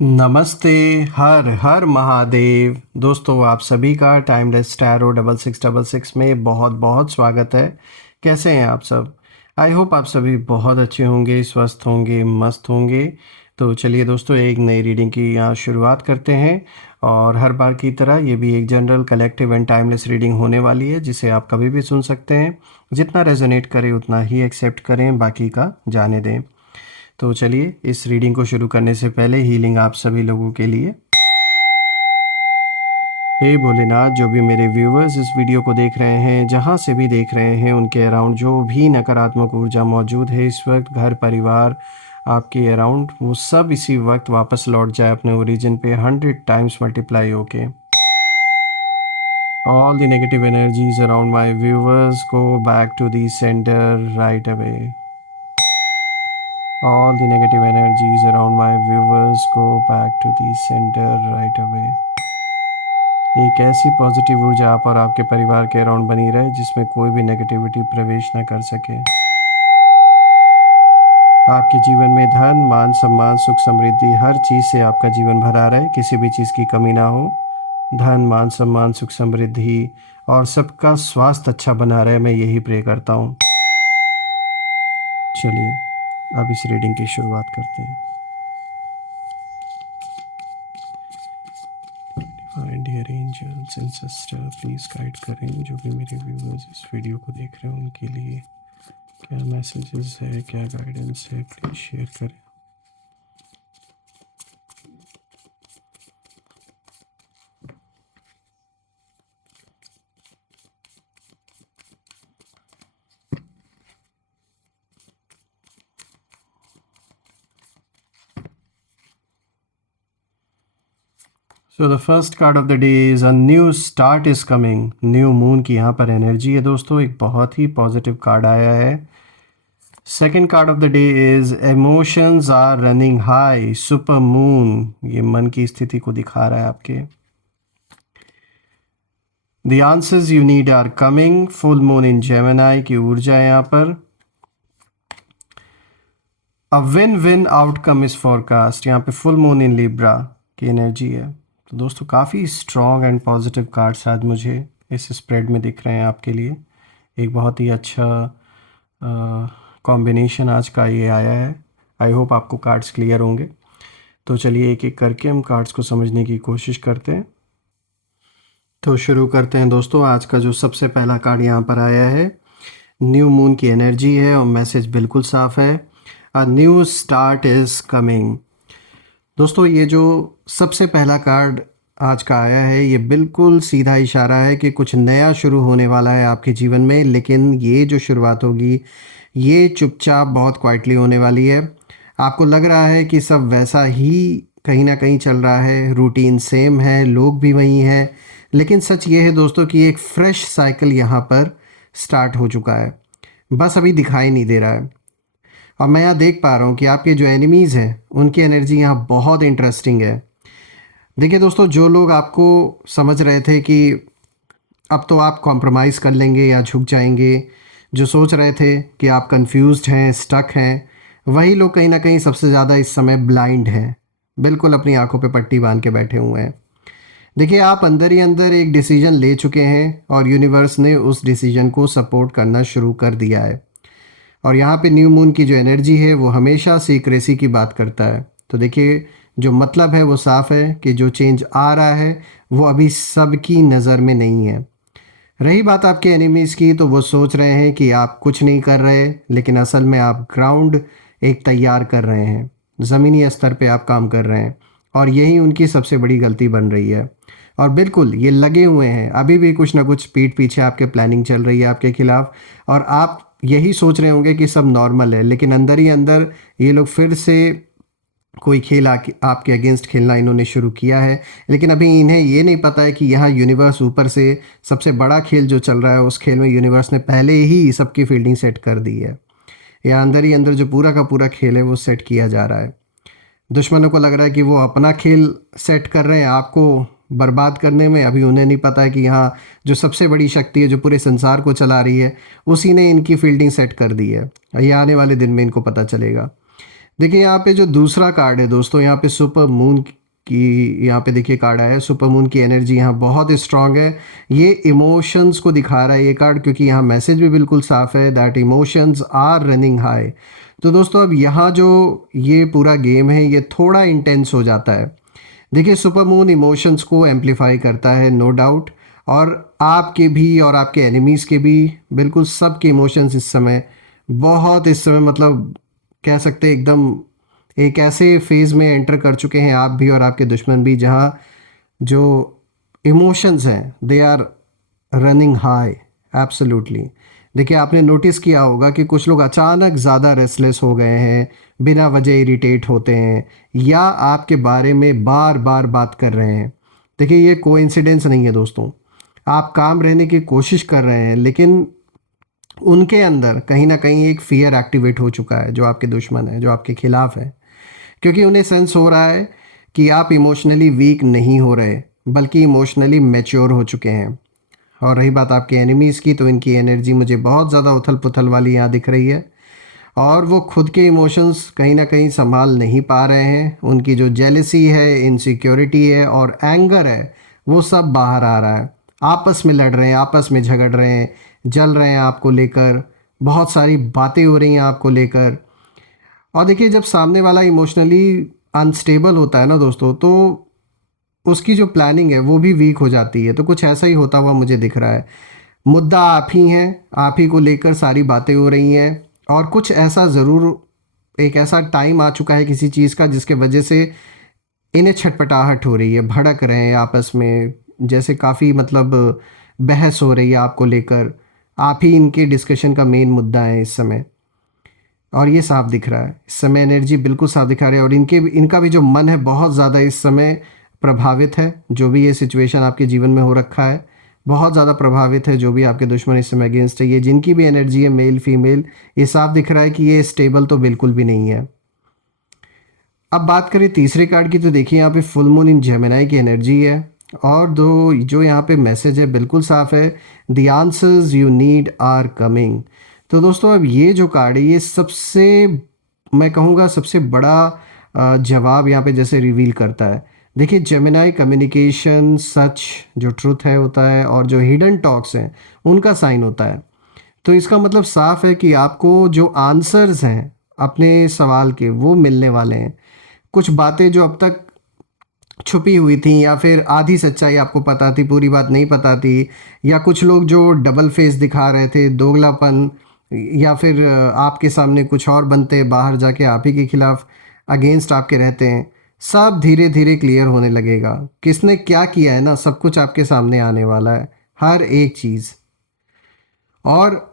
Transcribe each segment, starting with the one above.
नमस्ते। हर हर महादेव। दोस्तों, आप सभी का टाइमलेस टैरो 6666 में बहुत बहुत स्वागत है। कैसे हैं आप सब? आई होप आप सभी बहुत अच्छे होंगे, स्वस्थ होंगे, मस्त होंगे। तो चलिए दोस्तों, एक नई रीडिंग की यहाँ शुरुआत करते हैं। और हर बार की तरह ये भी एक general collective and timeless reading होने वाली है, जिसे आप कभी भी सुन सकते हैं। जितना रेजोनेट करे उतना ही एक्सेप्ट करें, बाकी का जाने दें। तो चलिए, इस रीडिंग को शुरू करने से पहले हीलिंग आप सभी लोगों के लिए। हे भोलेनाथ, जो भी मेरे व्यूवर्स इस वीडियो को देख रहे हैं, जहाँ से भी देख रहे हैं, उनके अराउंड जो भी नकारात्मक ऊर्जा मौजूद है इस वक्त, घर परिवार आपके अराउंड, वो सब इसी वक्त वापस लौट जाए अपने ओरिजिन पे 100 टाइम्स मल्टीप्लाई होके। All the negative energies around my viewers go back to the centre right away. All the negative energies around my viewers go back to the center right away. एक ऐसी positive ऊर्जा आप और आपके परिवार के around बनी रहे जिसमें कोई भी नेगेटिविटी प्रवेश न कर सके। आपके जीवन में धन, मान, सम्मान, सुख, समृद्धि, हर चीज़ से आपका जीवन भरा रहे, किसी भी चीज़ की कमी ना हो। धन, मान, सम्मान, सुख, समृद्धि और सबका स्वास्थ्य अच्छा बना रहे, मैं यही प्रे करता हूँ। चलिए, अब इस रीडिंग की शुरुआत करते हैं। Dear angels and sister, please guide करें जो भी मेरे व्यूवर्स इस वीडियो को देख रहे हैं, उनके लिए क्या मैसेजेस है, क्या गाइडेंस है, प्लीज़ शेयर करें। So the first card of the day is a new start is coming. New moon की यहाँ पर एनर्जी है दोस्तों, एक बहुत ही पॉजिटिव कार्ड आया है। Second card of the day is emotions are running high, super moon, ये मन की स्थिति को दिखा रहा है आपके। The answers you need are coming, full moon in Gemini की ऊर्जा है यहाँ पर। A win win outcome is forecast, यहाँ पे फुल मून इन लिब्रा की एनर्जी है। तो दोस्तों, काफ़ी स्ट्रॉन्ग एंड पॉजिटिव कार्ड्स आज मुझे इस स्प्रेड में दिख रहे हैं आपके लिए। एक बहुत ही अच्छा कॉम्बिनेशन आज का ये आया है। आई होप आपको कार्ड्स क्लियर होंगे। तो चलिए, एक एक करके हम कार्ड्स को समझने की कोशिश करते हैं। तो शुरू करते हैं दोस्तों। आज का जो सबसे पहला कार्ड यहाँ पर आया है, न्यू मून की एनर्जी है और मैसेज बिल्कुल साफ है, a new start is coming. दोस्तों, ये जो सबसे पहला कार्ड आज का आया है, ये बिल्कुल सीधा इशारा है कि कुछ नया शुरू होने वाला है आपके जीवन में। लेकिन ये जो शुरुआत होगी, ये चुपचाप बहुत क्वाइटली होने वाली है। आपको लग रहा है कि सब वैसा ही कहीं ना कहीं चल रहा है, रूटीन सेम है, लोग भी वही हैं। लेकिन सच ये है दोस्तों कि एक फ्रेश साइकिल यहाँ पर स्टार्ट हो चुका है, बस अभी दिखाई नहीं दे रहा है। और मैं यहाँ देख पा रहा हूँ कि आपके जो एनिमीज़ हैं, उनकी एनर्जी यहाँ बहुत इंटरेस्टिंग है। देखिए दोस्तों, जो लोग आपको समझ रहे थे कि अब तो आप कॉम्प्रोमाइज़ कर लेंगे या झुक जाएंगे, जो सोच रहे थे कि आप कंफ्यूज्ड हैं, स्टक हैं, वही लोग कहीं ना कहीं सबसे ज़्यादा इस समय ब्लाइंड हैं, बिल्कुल अपनी आंखों पे पट्टी बांध के बैठे हुए हैं। देखिए, आप अंदर ही अंदर एक डिसीजन ले चुके हैं और यूनिवर्स ने उस डिसीजन को सपोर्ट करना शुरू कर दिया है। और यहाँ पे न्यू मून की जो एनर्जी है, वो हमेशा सीक्रेसी की बात करता है। तो देखिए, जो मतलब है वो साफ़ है कि जो चेंज आ रहा है वो अभी सबकी नज़र में नहीं है। रही बात आपके एनिमीज़ की, तो वो सोच रहे हैं कि आप कुछ नहीं कर रहे, लेकिन असल में आप ग्राउंड एक तैयार कर रहे हैं, ज़मीनी स्तर पे आप काम कर रहे हैं। और यही उनकी सबसे बड़ी गलती बन रही है। और बिल्कुल ये लगे हुए हैं, अभी भी कुछ ना कुछ पीठ पीछे आपके प्लानिंग चल रही है आपके खिलाफ। और आप यही सोच रहे होंगे कि सब नॉर्मल है, लेकिन अंदर ही अंदर ये लोग फिर से कोई खेल आपके अगेंस्ट खेलना इन्होंने शुरू किया है। लेकिन अभी इन्हें ये नहीं पता है कि यहाँ यूनिवर्स ऊपर से सबसे बड़ा खेल जो चल रहा है, उस खेल में यूनिवर्स ने पहले ही सबकी फील्डिंग सेट कर दी है। यहाँ अंदर ही अंदर जो पूरा का पूरा खेल है वो सेट किया जा रहा है। दुश्मनों को लग रहा है कि वो अपना खेल सेट कर रहे हैं आपको बर्बाद करने में। अभी उन्हें नहीं पता है कि यहाँ जो सबसे बड़ी शक्ति है, जो पूरे संसार को चला रही है, उसी ने इनकी फील्डिंग सेट कर दी है। ये आने वाले दिन में इनको पता चलेगा। देखिए यहाँ पे जो दूसरा कार्ड है दोस्तों, यहाँ पे सुपर मून की, यहाँ पे देखिए कार्ड आया है, सुपर मून की एनर्जी यहाँ बहुत स्ट्रांग है। ये इमोशंस को दिखा रहा है ये कार्ड, क्योंकि यहाँ मैसेज भी बिल्कुल साफ है, that emotions are running high. तो दोस्तों अब यहाँ जो ये पूरा गेम है ये थोड़ा इंटेंस हो जाता है। देखिए सुपर मून इमोशंस को एम्पलीफाई करता है, नो डाउट, और आपके भी और आपके एनिमीज़ के भी, बिल्कुल सबके इमोशंस इस समय बहुत, इस समय मतलब कह सकते हैं एकदम एक ऐसे फेज़ में एंटर कर चुके हैं आप भी और आपके दुश्मन भी, जहाँ जो इमोशंस हैं they are running high, absolutely. देखिए आपने नोटिस किया होगा कि कुछ लोग अचानक ज़्यादा रेस्टलेस हो गए हैं, बिना वजह इरिटेट होते हैं, या आपके बारे में बार बार बात कर रहे हैं। देखिए ये कोइंसिडेंस नहीं है दोस्तों, आप काम रहने की कोशिश कर रहे हैं, लेकिन उनके अंदर कहीं ना कहीं एक फियर एक्टिवेट हो चुका है, जो आपके दुश्मन है, जो आपके खिलाफ है, क्योंकि उन्हें सेंस हो रहा है कि आप इमोशनली वीक नहीं हो रहे, बल्कि इमोशनली मैच्योर हो चुके हैं। और रही बात आपके एनिमीज़ की, तो इनकी एनर्जी मुझे बहुत ज़्यादा उथल पुथल वाली यहाँ दिख रही है, और वो खुद के इमोशंस कहीं ना कहीं संभाल नहीं पा रहे हैं। उनकी जो जेलसी है, इनसिक्योरिटी है और एंगर है, वो सब बाहर आ रहा है। आपस में लड़ रहे हैं, आपस में झगड़ रहे हैं, जल रहे हैं आपको लेकर, बहुत सारी बातें हो रही हैं आपको लेकर। और देखिए जब सामने वाला इमोशनली अनस्टेबल होता है ना दोस्तों, तो उसकी जो प्लानिंग है वो भी वीक हो जाती है। तो कुछ ऐसा ही होता हुआ मुझे दिख रहा है। मुद्दा आप ही हैं, आप ही को लेकर सारी बातें हो रही हैं, और कुछ ऐसा ज़रूर एक ऐसा टाइम आ चुका है किसी चीज़ का, जिसके वजह से इन्हें छटपटाहट हो रही है, भड़क रहे हैं आपस में, जैसे काफ़ी मतलब बहस हो रही है आपको लेकर। आप ही इनके डिस्कशन का मेन मुद्दा है इस समय, और ये साफ दिख रहा है इस समय, एनर्जी बिल्कुल साफ दिखा रही है। और इनका भी जो मन है बहुत ज़्यादा इस समय प्रभावित है। जो भी ये सिचुएशन आपके जीवन में हो रखा है, बहुत ज़्यादा प्रभावित है। जो भी आपके दुश्मन इस समय अगेंस्ट है, ये जिनकी भी एनर्जी है, मेल फीमेल, ये साफ दिख रहा है कि ये स्टेबल तो बिल्कुल भी नहीं है। अब बात करें तीसरे कार्ड की, तो देखिए यहाँ पे फुल मून इन जेमिनाई की एनर्जी है, और दो जो यहाँ पे मैसेज है बिल्कुल साफ है, the answers you need are coming. तो दोस्तों अब ये जो कार्ड है, ये सबसे, मैं कहूँगा सबसे बड़ा जवाब यहाँ पे जैसे रिवील करता है। देखिए जेमिनाई कम्युनिकेशन, सच जो ट्रुथ है होता है, और जो हिडन टॉक्स हैं उनका साइन होता है। तो इसका मतलब साफ है कि आपको जो आंसर्स हैं अपने सवाल के, वो मिलने वाले हैं। कुछ बातें जो अब तक छुपी हुई थी, या फिर आधी सच्चाई आपको पता थी, पूरी बात नहीं पता थी, या कुछ लोग जो डबल फेस दिखा रहे थे, दोगलापन, या फिर आपके सामने कुछ और बनते, बाहर जाके आप ही के खिलाफ अगेंस्ट आपके रहते हैं, सब धीरे धीरे क्लियर होने लगेगा। किसने क्या किया है ना, सब कुछ आपके सामने आने वाला है, हर एक चीज़। और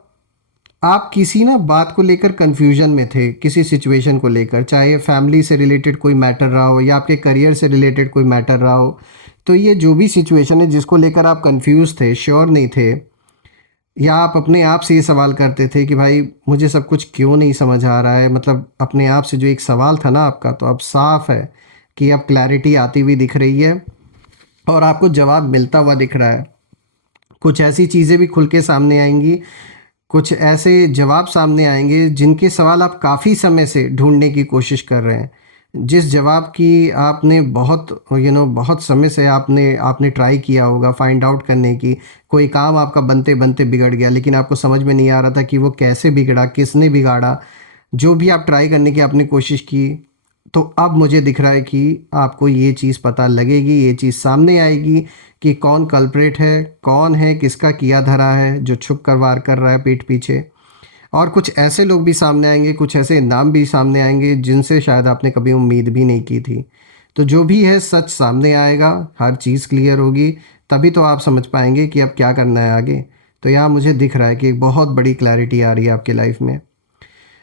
आप किसी ना बात को लेकर कंफ्यूजन में थे, किसी सिचुएशन को लेकर, चाहे फैमिली से रिलेटेड कोई मैटर रहा हो, या आपके करियर से रिलेटेड कोई मैटर रहा हो। तो ये जो भी सिचुएशन है जिसको लेकर आप कंफ्यूज थे, श्योर नहीं थे, या आप अपने आप से ये सवाल करते थे कि भाई मुझे सब कुछ क्यों नहीं समझ आ रहा है, मतलब अपने आप से जो एक सवाल था ना आपका, तो अब साफ है कि अब क्लैरिटी आती हुई दिख रही है, और आपको जवाब मिलता हुआ दिख रहा है। कुछ ऐसी चीज़ें भी खुल के सामने आएंगी, कुछ ऐसे जवाब सामने आएंगे जिनके सवाल आप काफ़ी समय से ढूंढने की कोशिश कर रहे हैं, जिस जवाब की आपने बहुत बहुत समय से आपने आपने ट्राई किया होगा फाइंड आउट करने की। कोई काम आपका बनते बनते बिगड़ गया, लेकिन आपको समझ में नहीं आ रहा था कि वो कैसे बिगड़ा, किसने बिगाड़ा। जो भी आप ट्राई करने की आपने कोशिश की, तो अब मुझे दिख रहा है कि आपको ये चीज़ पता लगेगी, ये चीज़ सामने आएगी कि कौन कल्प्रेट है, कौन है किसका किया धरा है, जो छुप कर वार कर रहा है पीठ पीछे। और कुछ ऐसे लोग भी सामने आएंगे, कुछ ऐसे नाम भी सामने आएंगे जिनसे शायद आपने कभी उम्मीद भी नहीं की थी। तो जो भी है सच सामने आएगा, हर चीज़ क्लियर होगी, तभी तो आप समझ पाएंगे कि अब क्या करना है आगे। तो यहाँ मुझे दिख रहा है कि एक बहुत बड़ी क्लैरिटी आ रही है आपकी लाइफ में।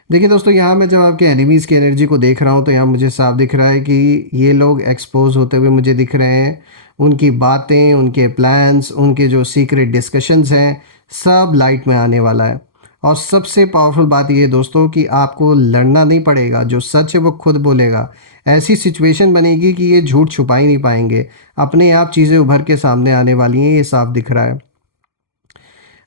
देखिए दोस्तों, यहाँ मैं जब आपके एनिमीज़ की एनर्जी को देख रहा हूँ, तो यहाँ मुझे साफ दिख रहा है कि ये लोग एक्सपोज होते हुए मुझे दिख रहे हैं। उनकी बातें, उनके प्लान्स, उनके जो सीक्रेट डिस्कशंस हैं, सब लाइट में आने वाला है। और सबसे पावरफुल बात ये है दोस्तों कि आपको लड़ना नहीं पड़ेगा, जो सच है वो खुद बोलेगा। ऐसी सिचुएशन बनेगी कि ये झूठ छुपा ही नहीं पाएंगे, अपने आप चीज़ें उभर के सामने आने वाली हैं, ये साफ दिख रहा है।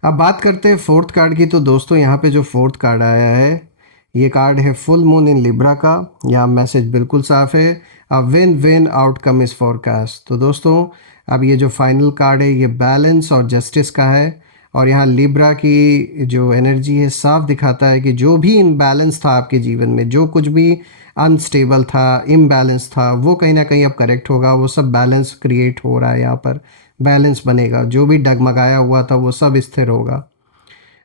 अब बात करते हैं फोर्थ कार्ड की। तो दोस्तों यहाँ पे जो फोर्थ कार्ड आया है, ये कार्ड है फुल मून इन लिब्रा का। यहाँ मैसेज बिल्कुल साफ है, अ win win outcome is forecast. तो दोस्तों अब ये जो फाइनल कार्ड है ये बैलेंस और जस्टिस का है, और यहाँ लिब्रा की जो एनर्जी है साफ दिखाता है कि जो भी इम्बैलेंस था आपके जीवन में, जो कुछ भी अनस्टेबल था, इम्बैलेंस था, वो कहीं ना कहीं अब करेक्ट होगा। वो सब बैलेंस क्रिएट हो रहा है, यहाँ पर बैलेंस बनेगा। जो भी डगमगाया हुआ था वो सब स्थिर होगा।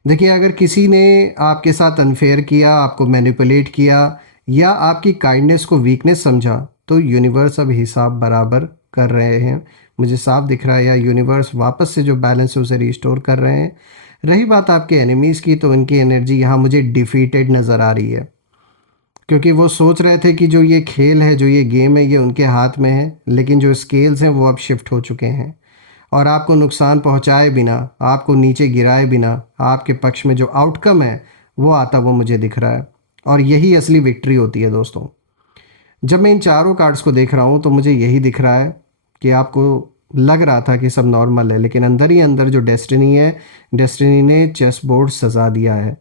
देखिए, अगर किसी ने आपके साथ अनफेयर किया, आपको मैनिपुलेट किया, या आपकी काइंडनेस को वीकनेस समझा, तो यूनिवर्स अब हिसाब बराबर कर रहे हैं, मुझे साफ दिख रहा है। या यूनिवर्स वापस से जो बैलेंस है उसे रिस्टोर कर रहे हैं। रही बात आपके एनिमीज़ की, तो उनकी एनर्जी यहाँ मुझे डिफीटेड नज़र आ रही है, क्योंकि वो सोच रहे थे कि जो ये खेल है, जो ये गेम है, ये उनके हाथ में है, लेकिन जो स्केल्स हैं वो अब शिफ्ट हो चुके हैं, और आपको नुकसान पहुंचाए बिना, आपको नीचे गिराए बिना आपके पक्ष में जो आउटकम है वो आता, वो मुझे दिख रहा है। और यही असली विक्ट्री होती है दोस्तों। जब मैं इन चारों कार्ड्स को देख रहा हूँ तो मुझे यही दिख रहा है कि आपको लग रहा था कि सब नॉर्मल है, लेकिन अंदर ही अंदर जो डेस्टिनी है, डेस्टिनी ने चेस बोर्ड सजा दिया है,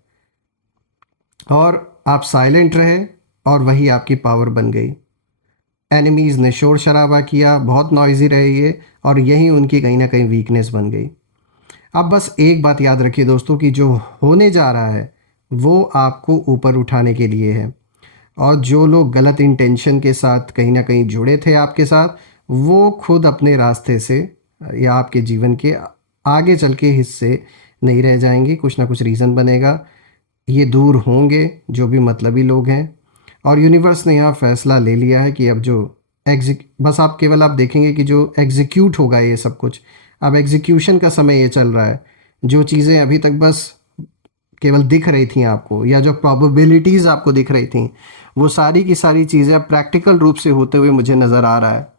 और आप साइलेंट रहे और वही आपकी पावर बन गई। एनिमीज़ ने शोर शराबा किया, बहुत नॉइजी रहे ये, और यही उनकी कहीं ना कहीं वीकनेस बन गई। अब बस एक बात याद रखिए दोस्तों कि जो होने जा रहा है वो आपको ऊपर उठाने के लिए है, और जो लोग गलत इंटेंशन के साथ कहीं ना कहीं जुड़े थे आपके साथ, वो खुद अपने रास्ते से या आपके जीवन के आगे चल के हिस्से नहीं रह जाएंगे। कुछ ना कुछ रीज़न बनेगा, ये दूर होंगे जो भी मतलबी लोग हैं। और यूनिवर्स ने यहाँ फैसला ले लिया है कि अब जो बस आप केवल आप देखेंगे कि जो एग्जीक्यूट होगा ये सब कुछ, अब एग्जीक्यूशन का समय ये चल रहा है। जो चीज़ें अभी तक बस केवल दिख रही थी आपको, या जो प्रोबेबिलिटीज़ आपको दिख रही थी, वो सारी की सारी चीज़ें अब प्रैक्टिकल रूप से होते हुए मुझे नज़र आ रहा है।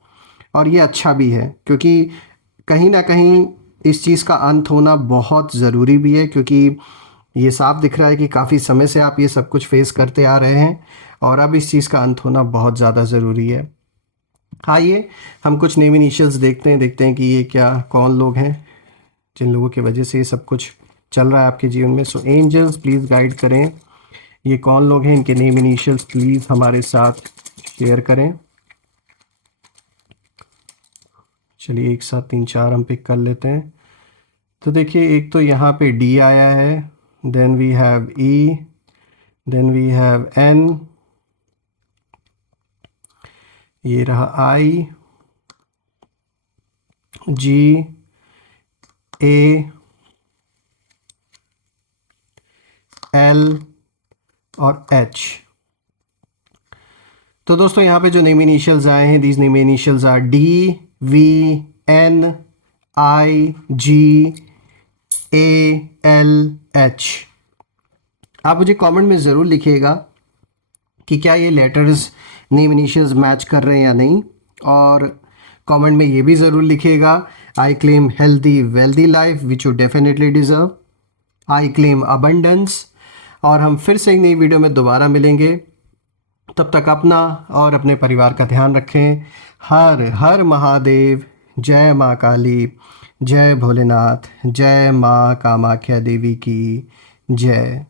और ये अच्छा भी है, क्योंकि कहीं ना कहीं इस चीज़ का अंत होना बहुत ज़रूरी भी है, क्योंकि ये साफ दिख रहा है कि काफ़ी समय से आप ये सब कुछ फेस करते आ रहे हैं, और अब इस चीज़ का अंत होना बहुत ज़्यादा ज़रूरी है। आइए हम कुछ नेम इनिशियल्स देखते हैं कि ये क्या, कौन लोग हैं जिन लोगों की वजह से ये सब कुछ चल रहा है आपके जीवन में। सो एंजल्स प्लीज़ गाइड करें, ये कौन लोग हैं, इनके नेम इनिशियल्स प्लीज़ हमारे साथ शेयर करें। चलिए एक साथ 3-4 हम पिक कर लेते हैं। तो देखिए, एक तो यहाँ पे डी आया है, then we have E, then we have N, ये रहा आई, जी, ए, एल और एच। तो दोस्तों यहाँ पे जो नेम इनिशियल्स आए हैं, these name initials are D, V, N, I, G, A, L, H. आप मुझे कमेंट में ज़रूर लिखिएगा कि क्या ये लेटर्स नेम इनिशियल्स मैच कर रहे हैं या नहीं, और कमेंट में ये भी ज़रूर लिखिएगा, I claim healthy wealthy life which you definitely deserve, I claim abundance. और हम फिर से एक नई वीडियो में दोबारा मिलेंगे, तब तक अपना और अपने परिवार का ध्यान रखें। हर हर महादेव, जय माँ काली, जय भोलेनाथ, जय माँ कामाख्या देवी की जय।